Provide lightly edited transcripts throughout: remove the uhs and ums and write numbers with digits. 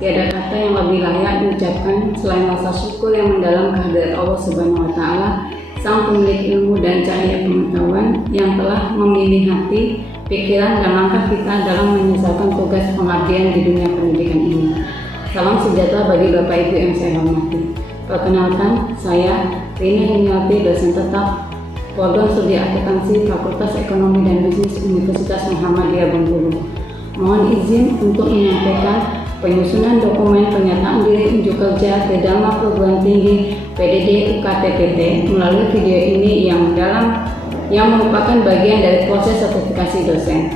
Tiada kata yang lebih layak diucapkan selain rasa syukur yang mendalam kehadirat Allah Subhanahu wa Ta'ala, Sang pemilik ilmu dan cahaya pengetahuan yang telah memilih hati, pikiran, dan langkah kita dalam menyelesaikan tugas pengabdian di dunia pendidikan ini. Salam sejahtera bagi Bapak Ibu yang saya hormati. Perkenalkan, saya Rina Heniati, dosen tetap Program Studi Akuntansi Fakultas Ekonomi dan Bisnis Universitas Muhammadiyah Bengkulu. Mohon izin untuk menyampaikan penyusunan dokumen pernyataan diri unjuk kerja ke Dharma Perguruan Tinggi PDD UKT-PT melalui video ini yang merupakan bagian dari proses sertifikasi dosen.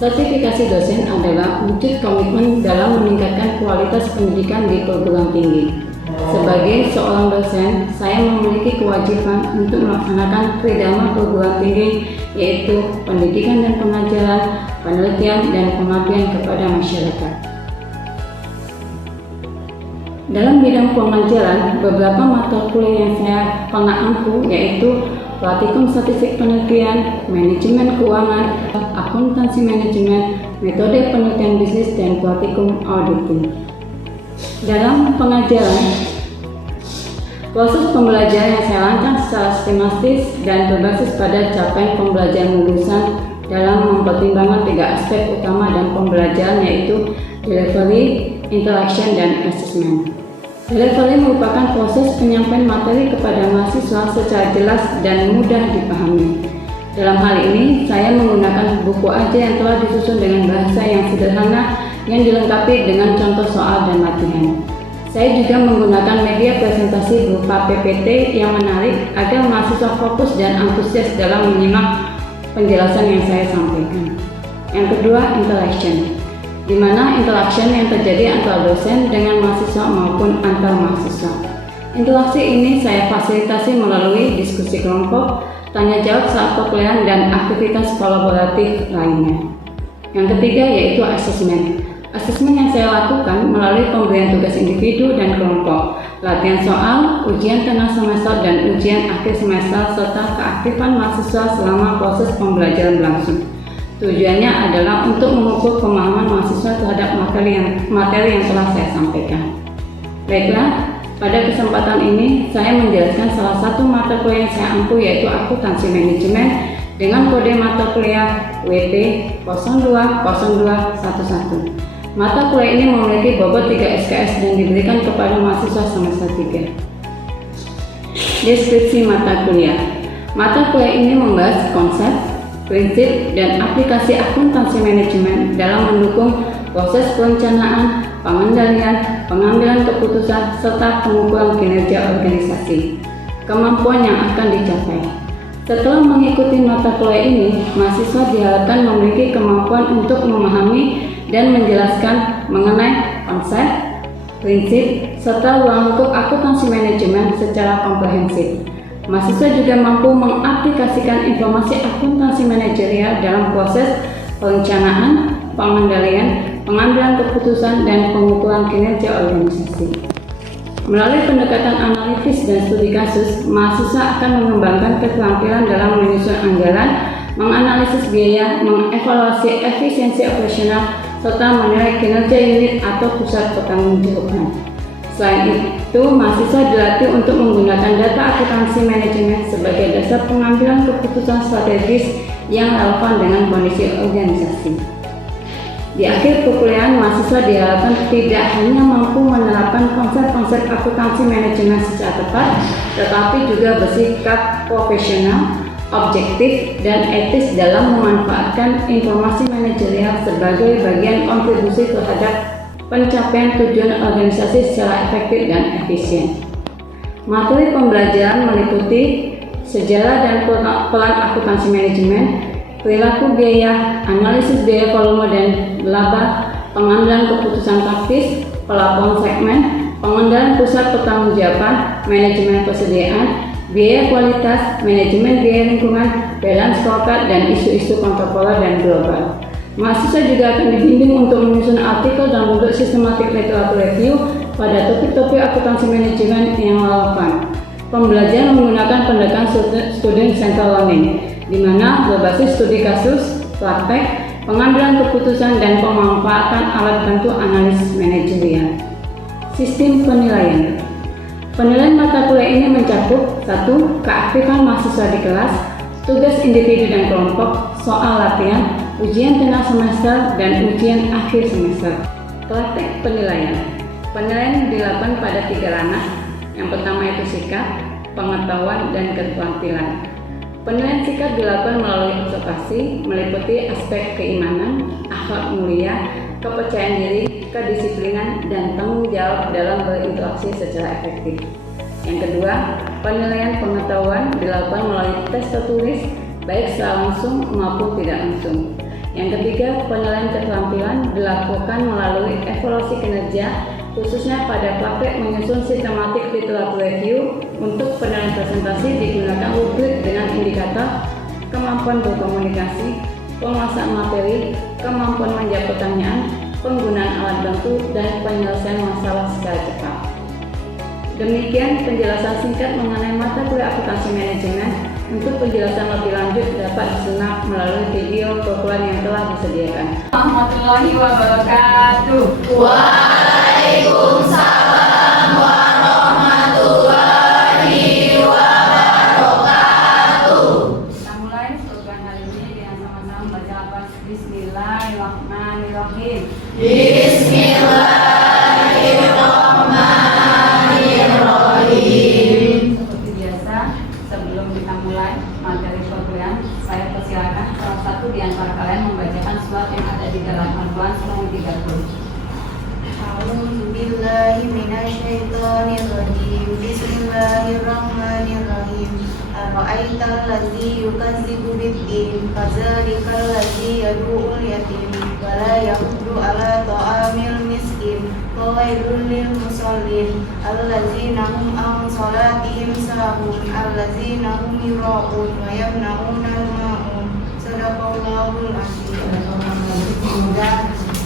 Sertifikasi dosen adalah wujud komitmen dalam meningkatkan kualitas pendidikan di perguruan tinggi. Sebagai seorang dosen, saya memiliki kewajiban untuk melaksanakan tridharma perguruan tinggi, yaitu pendidikan dan pengajaran, penelitian, dan pengabdian kepada masyarakat. Dalam bidang pengajaran, beberapa mata kuliah yang saya pernah ampu yaitu Praktikum Statistik Penelitian, Manajemen Keuangan, Akuntansi Manajemen, Metode Penelitian Bisnis, dan Praktikum Auditing. Dalam pengajaran, proses pembelajaran yang saya rancang secara sistematis dan berbasis pada capaian pembelajaran lulusan dalam mempertimbangkan 3 aspek utama dan pembelajaran, yaitu delivery, interaction, dan assessment. Delivery merupakan proses penyampaian materi kepada mahasiswa secara jelas dan mudah dipahami. Dalam hal ini, saya menggunakan buku aja yang telah disusun dengan bahasa yang sederhana yang dilengkapi dengan contoh soal dan latihan. Saya juga menggunakan media presentasi berupa PPT yang menarik agar mahasiswa fokus dan antusias dalam menyimak penjelasan yang saya sampaikan. Yang kedua, interaction, di mana interaction yang terjadi antara dosen dengan mahasiswa maupun antar mahasiswa. Interaksi ini saya fasilitasi melalui diskusi kelompok, tanya jawab saat perkuliahan, dan aktivitas kolaboratif lainnya. Yang ketiga yaitu assessment. Asesmen yang saya lakukan melalui pemberian tugas individu dan kelompok, latihan soal, ujian tengah semester, dan ujian akhir semester, serta keaktifan mahasiswa selama proses pembelajaran berlangsung. Tujuannya adalah untuk mengukur pemahaman mahasiswa terhadap materi yang telah saya sampaikan. Baiklah, pada kesempatan ini saya menjelaskan salah satu mata kuliah yang saya ampu, yaitu Akuntansi Manajemen dengan kode mata kuliah WP 020211. Mata kuliah ini memiliki bobot 3 SKS dan diberikan kepada mahasiswa semester 3. Deskripsi mata kuliah. Mata kuliah ini membahas konsep, prinsip, dan aplikasi akuntansi manajemen dalam mendukung proses perencanaan, pengendalian, pengambilan keputusan, serta pengukuran kinerja organisasi. Kemampuan yang akan dicapai. Setelah mengikuti mata kuliah ini, mahasiswa diharapkan memiliki kemampuan untuk memahami dan menjelaskan mengenai konsep, prinsip, serta ruang lingkup akuntansi manajemen secara komprehensif. Mahasiswa juga mampu mengaplikasikan informasi akuntansi manajerial dalam proses perencanaan, pengendalian, pengambilan keputusan, dan pengukuran kinerja organisasi. Melalui pendekatan analitis dan studi kasus, mahasiswa akan mengembangkan keterampilan dalam menyusun anggaran, menganalisis biaya, mengevaluasi efisiensi operasional, serta menilai kinerja unit atau pusat pertanggungjawaban. Selain itu, mahasiswa dilatih untuk menggunakan data akuntansi manajemen sebagai dasar pengambilan keputusan strategis yang relevan dengan kondisi organisasi. Di akhir perkuliahan, mahasiswa diharapkan tidak hanya mampu menerapkan konsep-konsep akuntansi manajemen secara tepat, tetapi juga bersikap profesional, objektif, dan etis dalam memanfaatkan informasi manajerial sebagai bagian kontribusi terhadap pencapaian tujuan organisasi secara efektif dan efisien. Materi pembelajaran meliputi sejarah dan peran akuntansi manajemen, perilaku biaya, analisis biaya volume dan laba, pengambilan keputusan taktis, pelaporan segmen, pengendalian pusat pertanggungjawaban, manajemen persediaan, biaya kualitas, manajemen biaya lingkungan, balance scorecard, dan isu-isu kontemporer dan global. Mahasiswa juga akan dibimbing untuk menyusun artikel dan bentuk sistematik literatur review pada topik-topik akuntansi manajemen yang relevan. Pembelajaran menggunakan pendekatan student centered learning, di mana berbasis studi kasus, praktek, pengambilan keputusan dan pemanfaatan alat bantu analisis manajerial. Sistem penilaian. Penilaian mata kuliah ini mencakup 1. Keaktifan mahasiswa di kelas, tugas individu dan kelompok, soal latihan, ujian tengah semester, dan ujian akhir semester. Praktek penilaian. Penilaian dilakukan pada 3 ranah. Yang pertama itu sikap, pengetahuan, dan keterampilan. Penilaian sikap dilakukan melalui observasi, meliputi aspek keimanan, akhlak mulia, kepercayaan diri, kedisiplinan, dan tanggung jawab dalam berinteraksi secara efektif. Yang kedua, penilaian pengetahuan dilakukan melalui tes tertulis, baik secara langsung maupun tidak langsung. Yang ketiga, penilaian keterampilan dilakukan melalui evaluasi kinerja, khususnya pada praktek menyusun sistematik literatur review. Untuk penilaian presentasi digunakan rubrik dengan indikator kemampuan berkomunikasi, penguasaan materi, kemampuan menjawab pertanyaan, penggunaan alat bantu, dan penyelesaian masalah secara cepat. Demikian penjelasan singkat mengenai mata kuliah akuntansi manajemen. Untuk penjelasan lebih lanjut dapat disimak melalui video program yang telah disediakan. Warahmatullahi wabarakatuh. Waalaikumsalam warahmatullahi wabarakatuh. Kita mulai program hari ini dengan sama-sama membaca lafaz Bismillahirrahmanirrahim. Bismillahirrahmanirrahim. Seperti biasa, sebelum kita mulai materi program, saya persilakan salah satu di antara kalian membacakan surat yang ada di dalam Al-Quran surah 30. A'udzubillahi minasyaitonirrajim. Bismillahirrahmanirrahim. Ara'aital ladzi yukadzibu bid-din, fadzalikal ladzi yad'ul yatim wa la yahuddu 'ala ta'amil miskin, fawailul lil musallin, alladzina hum an salatihim sahun, alladzina hum yura'un wa yamna'una al-ma'un. Shadaqallahul azim. Semoga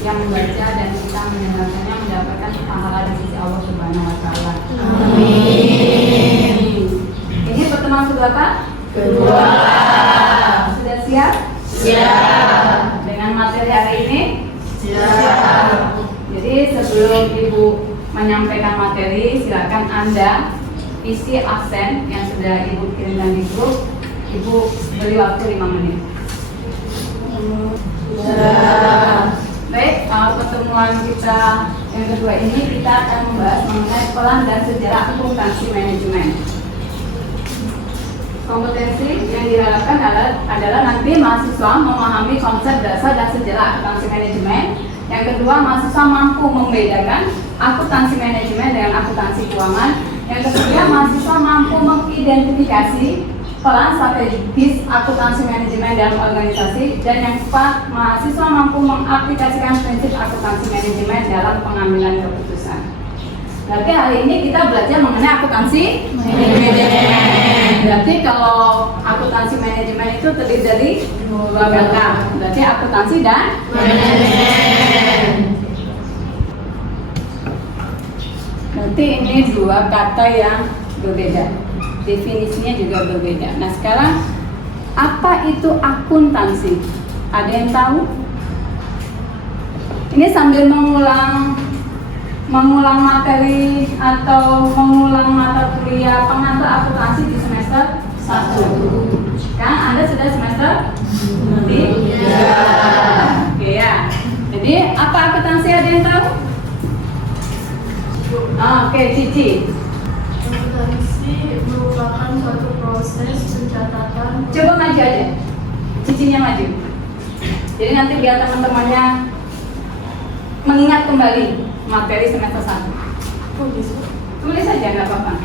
yang membaca dan kita mendengarkannya mendapatkan pahala di sisi Allah Subhanahu wa taala. Amin. Ini pertemuan keberapa? Kedua. Sudah siap? Siap. Dengan materi hari ini? Siap. Jadi sebelum Ibu menyampaikan materi, silakan Anda isi absen yang sudah Ibu kirimkan di grup. Ibu beri waktu 5 menit. Baik, pertemuan kita yang kedua ini kita akan membahas mengenai peran dan sejarah akuntansi manajemen. Kompetensi yang diharapkan adalah nanti mahasiswa memahami konsep dasar dan sejarah akuntansi manajemen. Yang kedua, mahasiswa mampu membedakan akuntansi manajemen dengan akuntansi keuangan. Yang ketiga, mahasiswa mampu mengidentifikasi peran strategis akuntansi manajemen dalam organisasi. Dan yang keempat, mahasiswa mampu mengaplikasikan prinsip akuntansi manajemen dalam pengambilan keputusan. Berarti hari ini kita belajar mengenai akuntansi manajemen. Berarti kalau akuntansi manajemen itu terdiri dari dua kata. Berarti akuntansi dan manajemen. Berarti ini dua kata yang berbeda. Definisinya juga berbeda. Nah sekarang apa itu akuntansi? Ada yang tahu? Ini sambil mengulang materi atau mengulang mata kuliah pengantar akuntansi di semester 1. Kan Anda sudah semester 3? Oke ya. Jadi apa akuntansi, ada yang tahu? Oke, Cici. Akuntansi merupakan suatu proses pencatatan. Coba maju aja, Cicinya maju. Jadi nanti biar teman-temannya mengingat kembali materi semester 1. Oh, bisa. Tulis aja, nggak apa-apa.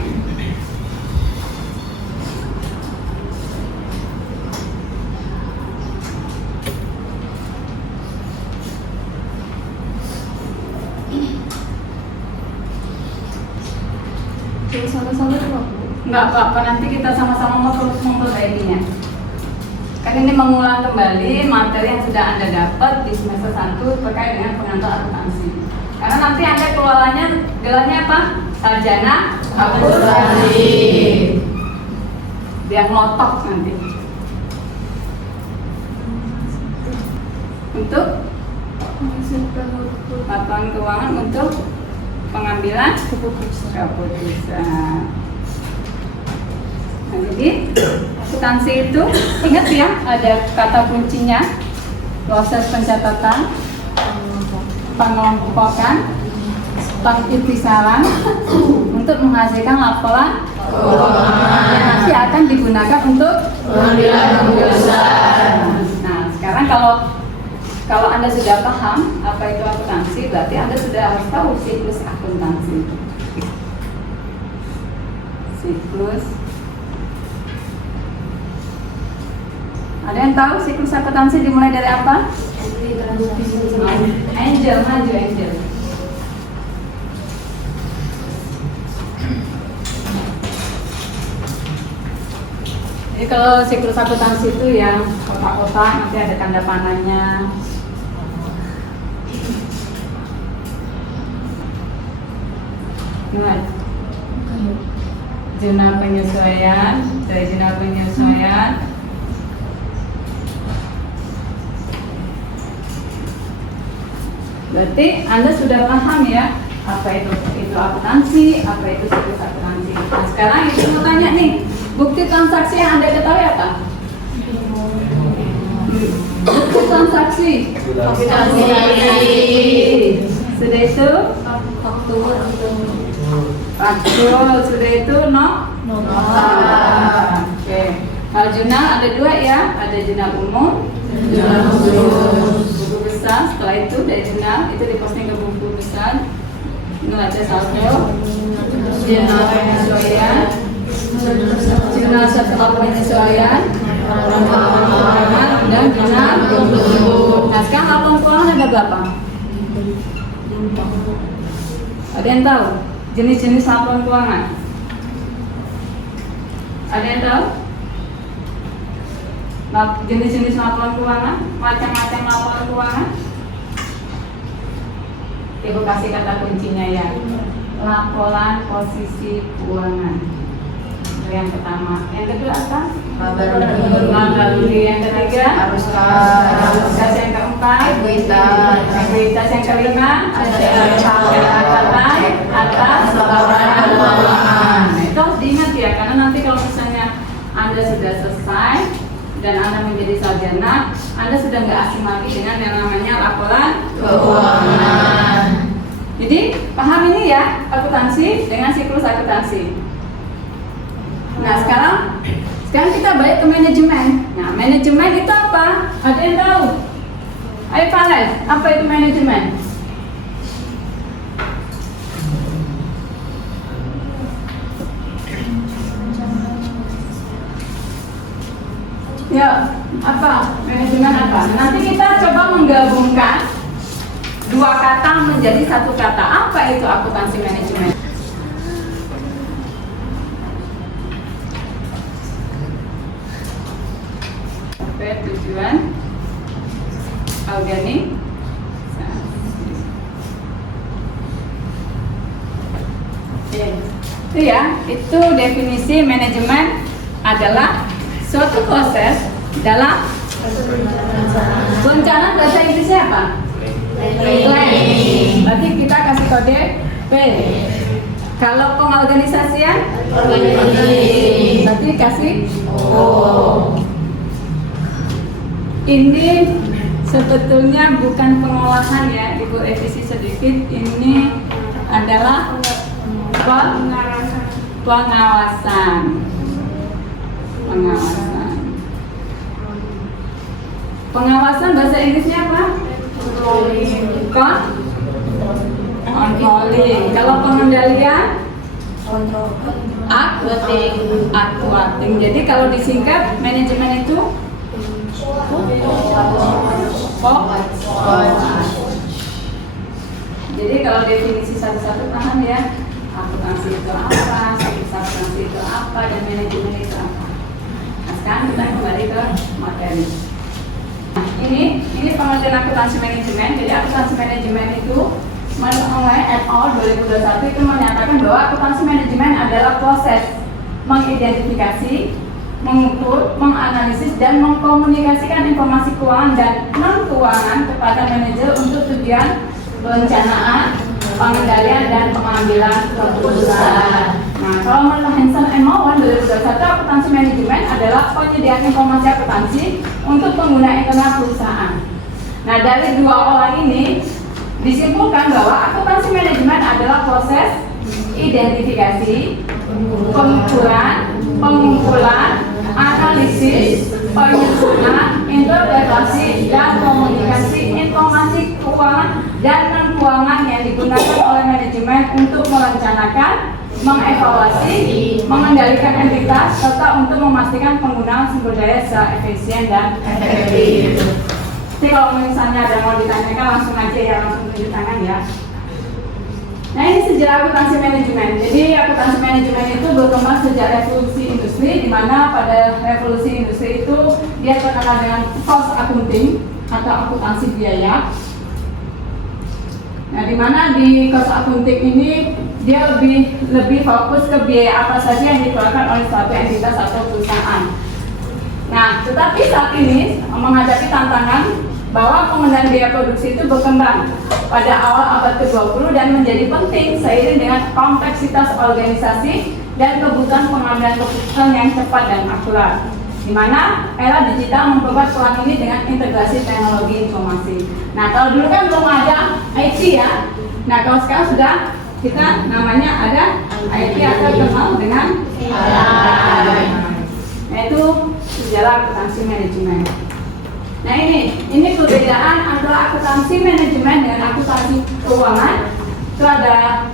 Jadi sama-sama itu aku. Nggak apa-apa, nanti kita sama-sama memperbaikinya. Kan ini mengulang kembali materi yang sudah Anda dapat di semester 1 terkait dengan pengantar akuntansi. Karena nanti Anda keluarannya gelarnya apa? Sarjana akuntansi. Biar melotok nanti. untuk Menghasilkan laporan keuangan untuk pengambilan keputusan. keputusan. Nah, jadi akuntansi itu ingat ya, ada kata kuncinya: proses pencatatan, pengelompokan, pengintisalan untuk menghasilkan laporan keuangan yang nanti akan digunakan untuk pengambilan keputusan. Nah, sekarang kalau Anda sudah paham apa itu akuntansi, berarti Anda sudah harus tahu siklus akuntansi. Siklus. Ada yang tahu siklus akuntansi dimulai dari apa? Angel, maju Angel. Jadi kalau siklus akuntansi itu yang kotak-kotak nanti ada tanda panahnya. Nah, jurnal penyesuaian, dari jurnal penyesuaian berarti Anda sudah paham ya apa itu akuntansi, apa itu siklus akuntansi. Nah, sekarang itu mau tanya nih, bukti transaksi yang Anda ketahui apa? Bukti transaksi. Sudah itu faktur, sudah itu nota. Oke. Kalau jurnal ada dua ya, ada jurnal umum, jurnal khusus. Buku besar, setelah itu dari jurnal itu diposting ke buku besar. Ini ada saldo, jurnal penyesuaian, jurnal setelah penyesuaian, dan jurnal untuk. Nah, sekarang laporan keuangan ada berapa? Ada yang tahu jenis-jenis laporan keuangan? Ada yang tahu? Jenis-jenis laporan keuangan, macam-macam laporan keuangan. Ibu kasih kata kuncinya ya. Laporan posisi keuangan. Itu yang pertama. Yang kedua apa? Laba rugi. Yang ketiga? Arus kas. Yang keempat? Ekuitas. Yang kelima? Catatan atas laporan keuangan. Itu harus diingat ya, karena nanti kalau misalnya Anda sudah selesai dan Anda menjadi sarjana, Anda sudah nggak asing lagi dengan yang namanya laporan keuangan. Jadi paham ini ya, akuntansi dengan siklus akuntansi. Nah, sekarang kita balik ke manajemen. Nah, manajemen itu apa? Ada yang tahu? Ayo Vales, apa itu manajemen? Ya, apa? Manajemen apa? Nanti kita coba menggabungkan dua kata menjadi satu kata. Apa itu akuntansi manajemen? Apa tujuan organik? Itu ya, itu definisi manajemen adalah suatu proses dalam perencanaan. Bahasa Inggrisnya apa? Planning. Berarti kita kasih kode P. Kalau pengorganisasian, berarti kasih O. Ini sebetulnya bukan pengolahan ya, Ibu revisi sedikit. Ini adalah pengawasan. Pengawasan bahasa Inggrisnya apa? Controlling. Kalau pengendalian? Actuating. Jadi kalau disingkat manajemen itu Jadi kalau definisi satu-satu paham ya, akuntansi itu apa, siklus akuntansi itu apa, dan manajemen itu apa. Nah, sekarang kita kembali ke materi. Nah, ini pengertian akuntansi manajemen. Jadi akuntansi manajemen itu Online et al. 2021 itu menyatakan bahwa akuntansi manajemen adalah proses mengidentifikasi, mengukur, menganalisis, dan mengkomunikasikan informasi keuangan dan non-keuangan kepada manajer untuk tujuan perencanaan, pengendalian, dan pengambilan keputusan. Nah, kalau menurut Hanson and Mowen 2021, akuntansi manajemen adalah penyediaan informasi akuntansi untuk pengguna internal perusahaan. Nah, dari dua orang ini disimpulkan bahwa akuntansi manajemen adalah proses identifikasi, pengumpulan, analisis, penyusunan, interpretasi, dan komunikasi informasi keuangan dan non-keuangan yang digunakan oleh manajemen untuk merencanakan, mengevaluasi, mengendalikan entitas, serta untuk memastikan penggunaan sumber daya secara efisien dan efektif. Jadi kalau misalnya ada mau ditanyakan langsung aja ya, langsung tunjuk tangan ya. Nah, ini sejarah akuntansi manajemen. Jadi akuntansi manajemen itu berkembang sejak revolusi industri, di mana pada revolusi industri itu dia terkenal dengan cost accounting atau akuntansi biaya. Nah, di mana di cost accounting ini dia lebih fokus ke biaya apa saja yang dikeluarkan oleh suatu entitas atau perusahaan. Nah, tetapi saat ini menghadapi tantangan bahwa pengendalian biaya produksi itu berkembang pada awal abad ke-20 dan menjadi penting seiring dengan kompleksitas organisasi dan kebutuhan pengambilan keputusan yang cepat dan akurat, di mana era digital memperkuat peran ini dengan integrasi teknologi informasi. Nah, kalau dulu kan belum ada IT ya. Nah, kalau sekarang sudah, kita namanya ada IT atau kenal dengan AI. Nah, itu sejarah akuntansi manajemen. Nah, ini perbedaan antara akuntansi manajemen dengan akuntansi keuangan. Itu ada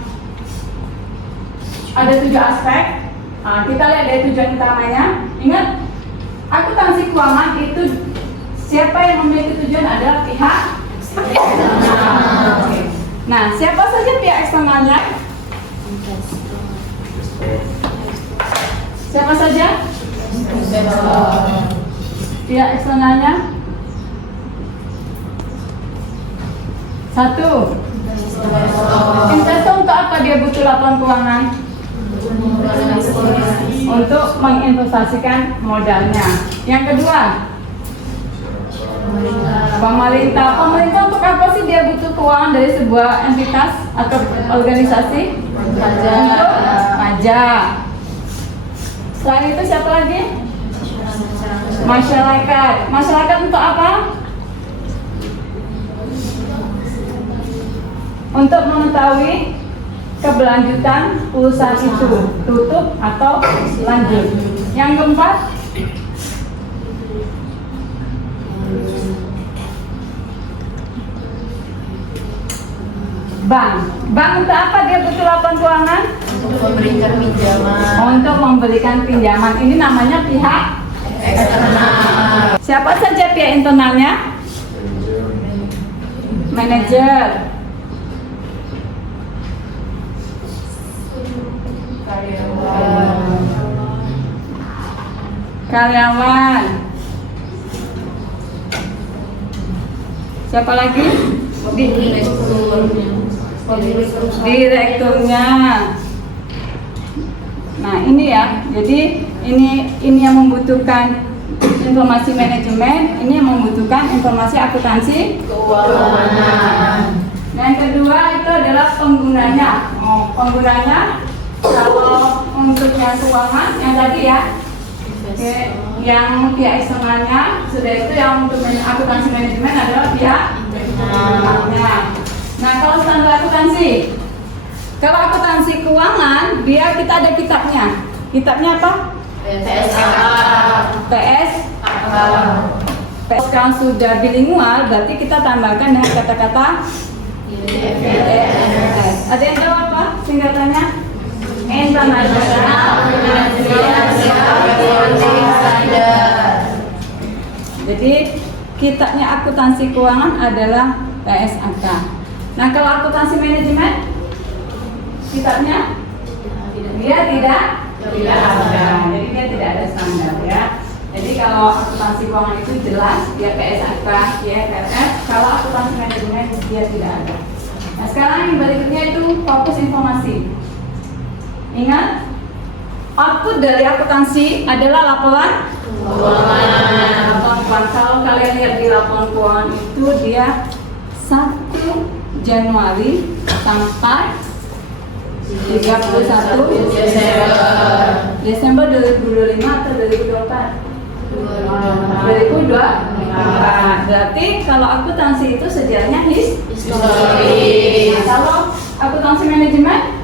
7 aspek. Nah, kita lihat dari tujuan utamanya. Ingat, akuntansi keuangan itu siapa yang memiliki tujuan adalah pihak eksternal. Nah, siapa saja pihak eksternalnya? Siapa saja? Pihak eksternalnya? 1. Investor untuk apa dia butuh laporan keuangan? Untuk menginvestasikan modalnya. Yang kedua, Pemerintah untuk apa sih dia butuh keuangan dari sebuah entitas atau organisasi? Untuk pajak. Selain itu siapa lagi? Masyarakat. Masyarakat untuk apa? Untuk mengetahui keberlanjutan perusahaan itu, tutup atau lanjut. Yang keempat, bank. Bank untuk apa dia butuh laporan keuangan? Untuk memberikan pinjaman. Untuk memberikan pinjaman. Ini namanya pihak eksternal. Siapa saja pihak internalnya? Manajer, karyawan. Siapa lagi? Direkturnya. Nah, ini ya. Jadi ini yang membutuhkan informasi manajemen, ini yang membutuhkan informasi akuntansi keuangan. Nah, yang kedua itu adalah penggunanya. Penggunanya kalau untuk yang keuangan yang tadi ya. Oke, yang pihak eksternalnya sudah, itu yang untuk akuntansi manajemen adalah pihak internalnya. Nah, kalau standar akuntansi, kalau akuntansi keuangan dia kita ada kitabnya. Kitabnya apa? PS. Sekarang sudah bilingual, berarti kita tambahkan dengan kata-kata IFRS. Ada yang tahu apa singkatannya? International Financial Accounting Standard. Jadi kitabnya akuntansi keuangan adalah PSAK. Nah, kalau akuntansi manajemen kitabnya dia tidak ada. Jadi dia tidak ada standar ya. Jadi kalau akuntansi keuangan itu jelas dia PSAK, IFRS. Kalau akuntansi manajemen dia tidak ada. Nah, sekarang yang berikutnya itu fokus informasi. Ingat, Output dari akuntansi adalah laporan keuangan. Kalau kalian lihat di laporan keuangan itu dia 1 Januari sampai 31 Desember 2025 atau 2024? 2024. Berarti kalau akuntansi itu sejarahnya historis. Kalau akuntansi manajemen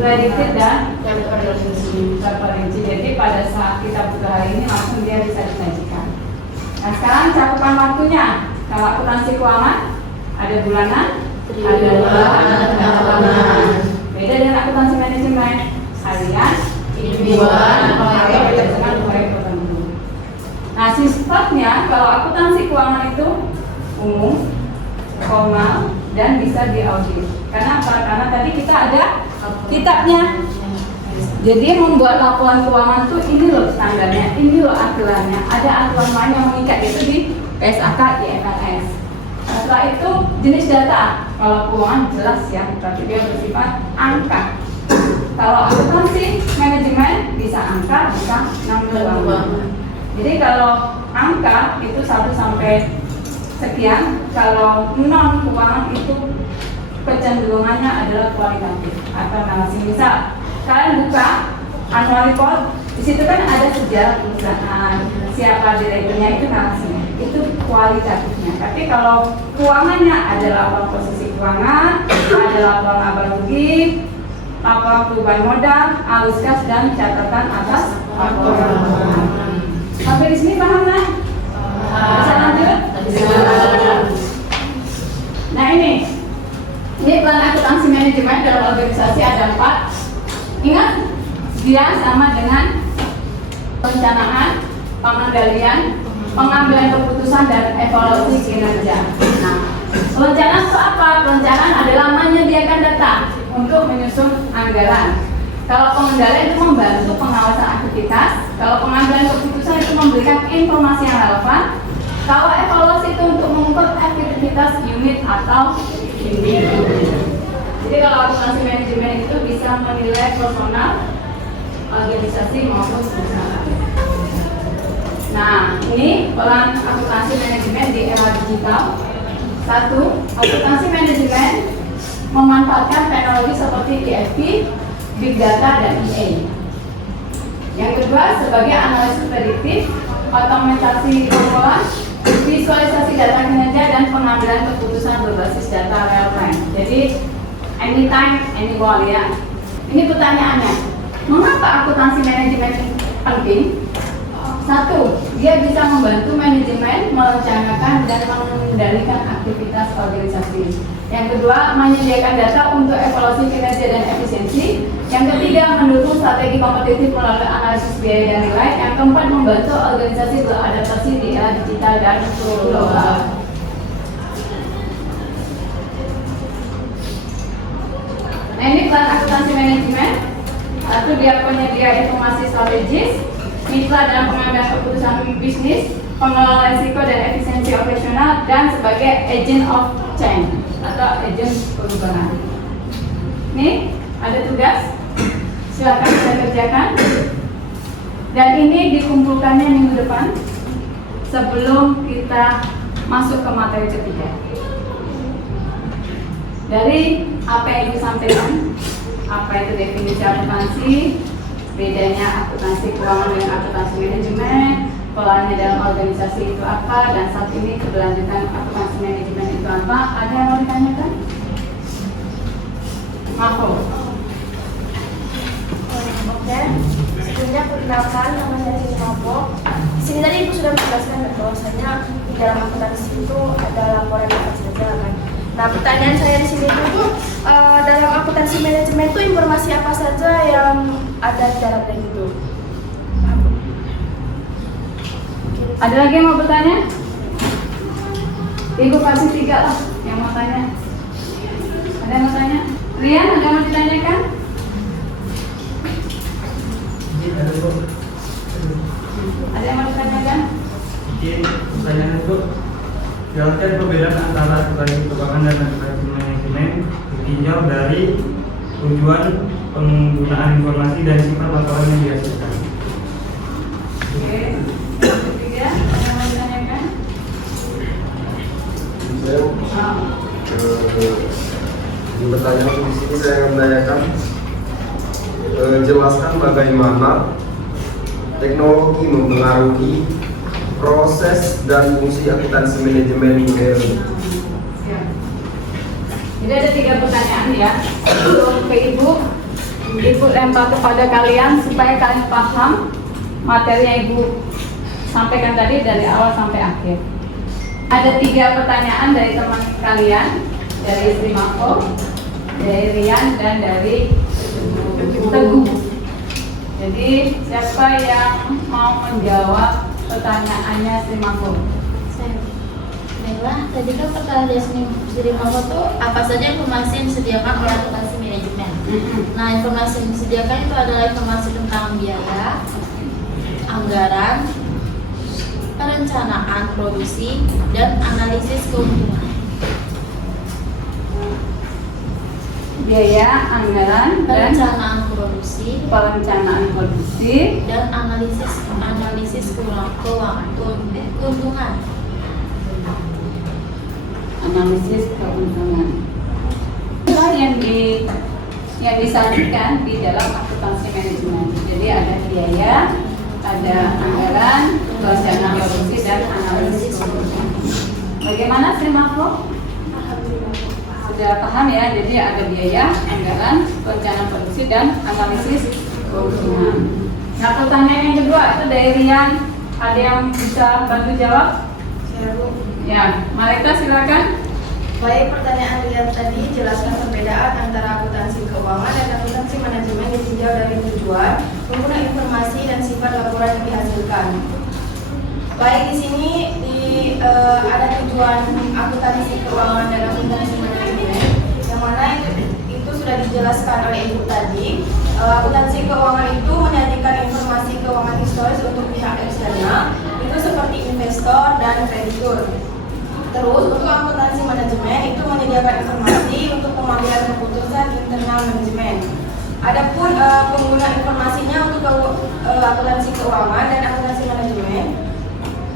prediktif dan referensi. Jadi pada saat kita buka hari ini langsung dia bisa disajikan. Nah sekarang cakupan waktunya. Kalau akuntansi keuangan ada bulanan, ada tahunan. Beda dengan akuntansi manajemen harian, mingguan, proyek dengan proyek tertentu. Nah sifatnya kalau akuntansi keuangan itu umum, formal, dan bisa diaudit. Karena apa? Karena tadi kita ada kitabnya. Jadi membuat laporan keuangan tuh ini loh standarnya, ini loh aturannya. Ada aturan lain yang mengikat itu di PSAK, IFRS. Setelah itu jenis data. Kalau keuangan jelas ya, berarti dia bersifat angka. Kalau akuntansi manajemen bisa angka, bisa keuangan. Jadi kalau angka itu 1 sampai sekian, kalau non keuangan itu kecenderungannya adalah kualitatif atau narasi. Misal kalian buka annual report, di situ kan ada sejarah perusahaan, siapa direkturnya, itu narasinya, itu kualitatifnya. Tapi kalau keuangannya ada laporan posisi keuangan, ada laporan laba rugi, laporan perubahan modal, arus kas dan catatan atas laporan keuangan. Sampai di sini paham kan? Bisa lanjut? Nah ini plan akuntansi manajemen dalam organisasi ada 4. Ingat, dia sama dengan perencanaan, pengendalian, pengambilan keputusan dan evaluasi kinerja. Nah, perencanaan itu apa? Perencanaan adalah menyediakan data untuk menyusun anggaran. Kalau pengendalian itu membantu pengawasan aktivitas, kalau pengambilan keputusan itu memberikan informasi yang relevan, kalau evaluasi itu untuk mengukur aktivitas unit atau individu. Jadi kalau akuntansi manajemen itu bisa menilai personal, organisasi maupun perusahaan. Nah, ini peran akuntansi manajemen di era digital. 1. Akuntansi manajemen memanfaatkan teknologi seperti ERP, Big Data, dan EA. Yang kedua, sebagai analisis prediktif, otomatisasi laporan, visualisasi data kinerja, dan pengambilan keputusan berbasis data real time. Jadi anytime, anywhere ya. Ini pertanyaannya, mengapa akuntansi manajemen penting? 1. Dia bisa membantu manajemen merencanakan dan mengendalikan aktivitas organisasi. Yang kedua, menyediakan data untuk evaluasi kinerja dan efisiensi. Yang ketiga, mendukung strategi kompetitif melalui analisis biaya dan nilai. Yang keempat, membantu organisasi beradaptasi di era digital dan global. Nah, ini peran akuntansi manajemen. 1. Dia penyedia informasi strategis, mitra dalam pengambilan keputusan bisnis, pengelola risiko dan efisiensi operasional, dan sebagai agent of change atau agent perubahan. Nih, ada tugas, silakan kita kerjakan. Dan ini dikumpulkannya minggu depan sebelum kita masuk ke materi ketiga. Dari apa yang disampaikan, apa itu definisi akuntansi, bedanya akuntansi keuangan dengan akuntansi manajemen, perannya dalam organisasi itu apa, dan saat ini keberlanjutan akuntansi manajemen itu apa. Ada yang mau ditanyakan? Mako. Oke, sebelumnya perkenalkan, nama saya Siti Mako. Di sini tadi Ibu sudah menjelaskan bahwasanya di dalam akuntansi itu ada laporan dan hasilnya kan. Nah, pertanyaan saya di sini itu dalam akuntansi manajemen itu informasi apa saja yang ada di dalamnya gitu? Ada lagi yang mau bertanya? Ibu kasih 3 lah yang mau tanya. Ada yang mau tanya? Rian, ada yang mau ditanyakan? Ada yang mau ditanyakan? Pertanyaan itu, jelaskan perbedaan antara akuntansi keuangan dan akuntansi manajemen ditinjau dari tujuan penggunaan informasi dan sifat laporan yang dihasilkan. Oke. Ketiga, ada yang mau ditanyakan? Di pertanyaan di sini saya akan menanyakan, jelaskan bagaimana teknologi mempengaruhi proses dan fungsi akuntansi manajemen modern. Jadi ada 3 pertanyaan ya untuk ke Ibu. Ibu lempar kepada kalian supaya kalian paham materi yang Ibu sampaikan tadi dari awal sampai akhir. Ada 3 pertanyaan dari teman kalian, dari Sri Mako, dari Rian, dan dari Teguh. Jadi siapa yang mau menjawab pertanyaannya Sri Mako? Baiklah, tadi kan pertanyaan dari Mama tuh apa saja informasi yang disediakan oleh akuntansi manajemen. Nah, informasi yang disediakan itu adalah informasi tentang biaya, anggaran, perencanaan produksi, dan analisis keuntungan. Biaya, anggaran, dan Perencanaan produksi, dan analisis keuntungan. analisis keuntungan. Itulah yang disajikan di dalam akuntansi manajemen. Jadi ada biaya, ada anggaran, perencanaan produksi, dan analisis keuntungan. Bagaimana Sri Mako? Sudah paham ya? Jadi ada biaya, anggaran, perencanaan produksi, dan analisis keuntungan. Nah, pertanyaan yang kedua itu dari Rian. Ada yang bisa bantu jawab? Ya, Bu. Ya, Malika silakan. Baik, pertanyaan Rian tadi jelaskan perbedaan antara akuntansi keuangan dan akuntansi manajemen ditinjau dari tujuan, pengguna informasi dan sifat laporan yang dihasilkan. Baik, di sini ada tujuan akuntansi keuangan dan akuntansi manajemen, yang mana itu sudah dijelaskan oleh Ibu tadi. Akuntansi keuangan itu menyajikan informasi keuangan historis untuk pihak eksternal, itu seperti investor dan kreditur. Terus untuk akuntansi manajemen itu menyediakan informasi untuk pengambilan keputusan internal manajemen. Adapun pengguna informasinya untuk akuntansi keuangan dan akuntansi manajemen.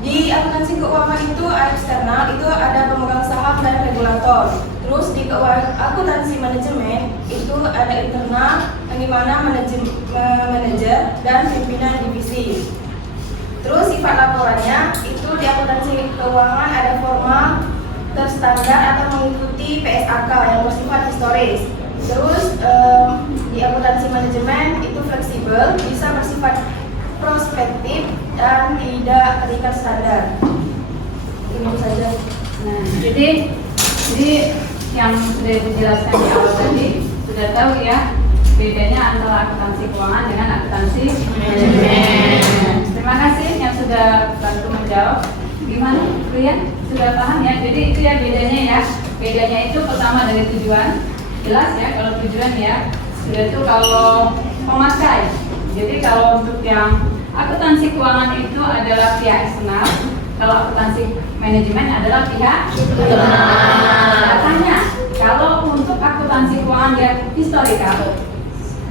Di akuntansi keuangan itu eksternal itu ada pemegang saham dan regulator. Terus di akuntansi manajemen itu ada internal yang dimana manajer dan pimpinan divisi. Terus sifat laporannya itu di akuntansi keuangan ada formal, terstandar atau mengikuti PSAK yang bersifat historis. Terus di akuntansi manajemen itu fleksibel, bisa bersifat prospektif dan tidak terikat standar. Ini saja. Nah, jadi yang sudah dijelaskan di awal tadi sudah tahu ya bedanya antara akuntansi keuangan dengan akuntansi manajemen. Terima kasih yang sudah bantu menjawab. Gimana, Rian? Sudah paham ya? Jadi itu ya bedanya ya. Bedanya itu pertama dari tujuan. Jelas ya kalau tujuan ya. Sudah itu kalau pemakai. Jadi kalau untuk yang akuntansi keuangan itu adalah pihak eksternal. Kalau akuntansi manajemen adalah pihak internal. Katanya kalau untuk akuntansi keuangan dia historical.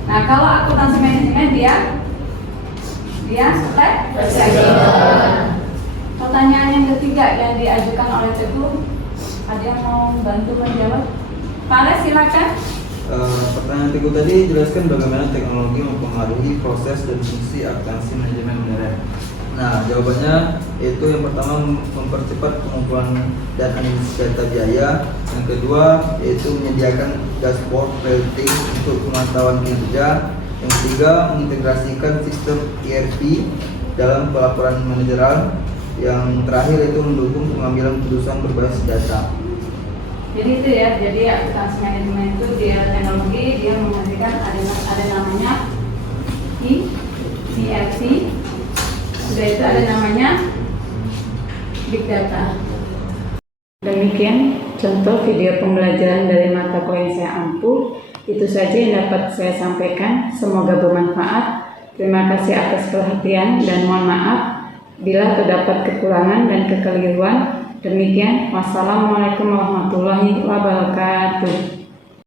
Nah, kalau akuntansi manajemen dia fleksibel. Pertanyaan yang ketiga yang diajukan oleh Teguh, ada yang mau bantu menjawab? Pak Alex silakan. Pertanyaan Teguh tadi jelaskan bagaimana teknologi mempengaruhi proses dan fungsi akuntansi manajemen modern. Nah, jawabannya itu yang pertama mempercepat pengumpulan dan analisis data biaya. Yang kedua yaitu menyediakan dashboard rating untuk pemantauan kinerja. Yang ketiga mengintegrasikan sistem ERP dalam pelaporan manajerial. Yang terakhir itu mendukung pengambilan keputusan berbasis data. Jadi itu ya, jadi akuntansi manajemen itu dia teknologi dia menghasilkan ada namanya ERP. Sudah itu ada namanya Big Data. Demikian contoh video pembelajaran dari mata kuliah saya ampuh. Itu saja yang dapat saya sampaikan. Semoga bermanfaat. Terima kasih atas perhatian dan mohon maaf bila terdapat kekurangan dan kekeliruan. Demikian, wassalamualaikum warahmatullahi wabarakatuh.